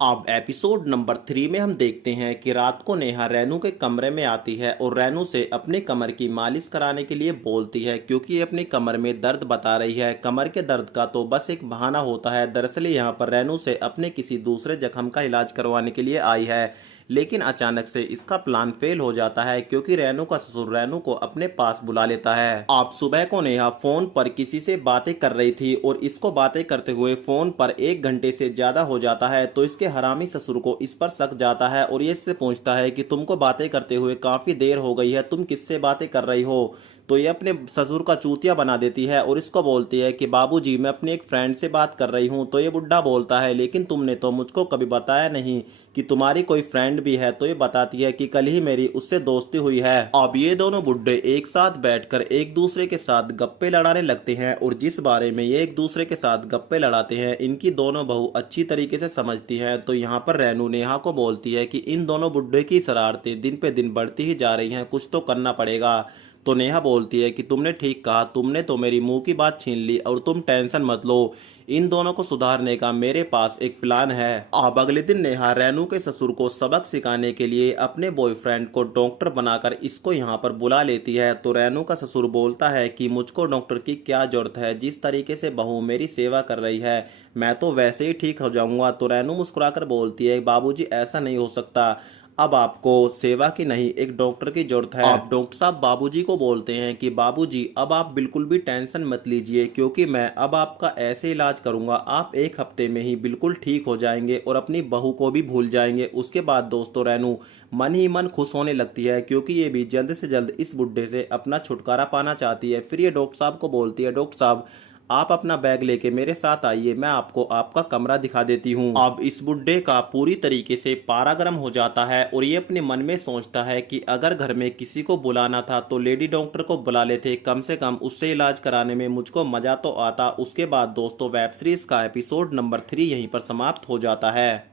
अब episode number 3 में हम देखते हैं कि रात को नेहा रेनू के कमरे में आती है और रेनू से अपने कमर की मालिश कराने के लिए बोलती है, क्योंकि ये अपनी कमर में दर्द बता रही है। कमर के दर्द का तो बस एक बहाना होता है। दरअसल यहाँ पर रेनू से अपने किसी दूसरे जख्म का इलाज करवाने के लिए आई है, लेकिन अचानक से इसका प्लान फेल हो जाता है, क्योंकि रेनू का ससुर रेनू को अपने पास बुला लेता है। आप सुबह को नेहा फोन पर किसी से बातें कर रही थी और इसको बातें करते हुए फोन पर 1 घंटे से ज्यादा हो जाता है, तो इसके हरामी ससुर को इस पर शक जाता है और ये इससे पूछता है कि तुमको बातें करते हुए काफी देर हो गई है, तुम किससे बातें कर रही हो। तो ये अपने ससुर का चूतिया बना देती है और इसको बोलती है कि बाबूजी, मैं अपनी एक फ्रेंड से बात कर रही हूँ। तो ये बुढ़ा बोलता है, लेकिन तुमने तो मुझको कभी बताया नहीं कि तुम्हारी कोई फ्रेंड भी है। तो ये बताती है कि कल ही मेरी उससे दोस्ती हुई है। अब ये दोनों बुड्ढे एक साथ बैठकर एक दूसरे के साथ गप्पे लड़ाने लगते हैं और जिस बारे में ये एक दूसरे के साथ गप्पे लड़ाते हैं इनकी दोनों बहू अच्छी तरीके से समझती है। तो यहाँ पर रेनू नेहा को बोलती है कि इन दोनों बुड्ढे की शरारतें दिन पे दिन बढ़ती ही जा रही हैं, कुछ तो करना पड़ेगा। तो नेहा बोलती है कि तुमने ठीक कहा, तुमने तो मेरी मुंह की बात छीन ली और तुम टेंशन मत लो, इन दोनों को सुधारने का मेरे पास एक प्लान है। अब अगले दिन नेहा रेनू के ससुर को सबक सिखाने के लिए अपने बॉयफ्रेंड को डॉक्टर बनाकर इसको यहाँ पर बुला लेती है। तो रेनू का ससुर बोलता है कि मुझको डॉक्टर की क्या जरूरत है, जिस तरीके से बहू मेरी सेवा कर रही है मैं तो वैसे ही ठीक हो जाऊंगा। तो रेनू मुस्कुराकर बोलती है, बाबूजी ऐसा नहीं हो सकता, अब आपको सेवा की नहीं एक डॉक्टर की जरूरत है। अब डॉक्टर साहब बाबूजी को बोलते हैं कि बाबूजी अब आप बिल्कुल भी टेंशन मत लीजिए, क्योंकि मैं अब आपका ऐसे इलाज करूंगा, आप 1 हफ्ते में ही बिल्कुल ठीक हो जाएंगे और अपनी बहू को भी भूल जाएंगे। उसके बाद दोस्तों रेनू मन ही मन खुश होने लगती है, क्योंकि ये भी जल्द से जल्द इस बुड्ढे से अपना छुटकारा पाना चाहती है। फिर ये डॉक्टर साहब को बोलती है, डॉक्टर साहब आप अपना बैग लेके मेरे साथ आइए, मैं आपको आपका कमरा दिखा देती हूँ। अब इस बुड्ढे का पूरी तरीके से पारा गर्म हो जाता है और ये अपने मन में सोचता है कि अगर घर में किसी को बुलाना था तो लेडी डॉक्टर को बुला लेते, कम से कम उससे इलाज कराने में मुझको मजा तो आता। उसके बाद दोस्तों वेब सीरीज का एपिसोड नंबर 3 यहीं पर समाप्त हो जाता है।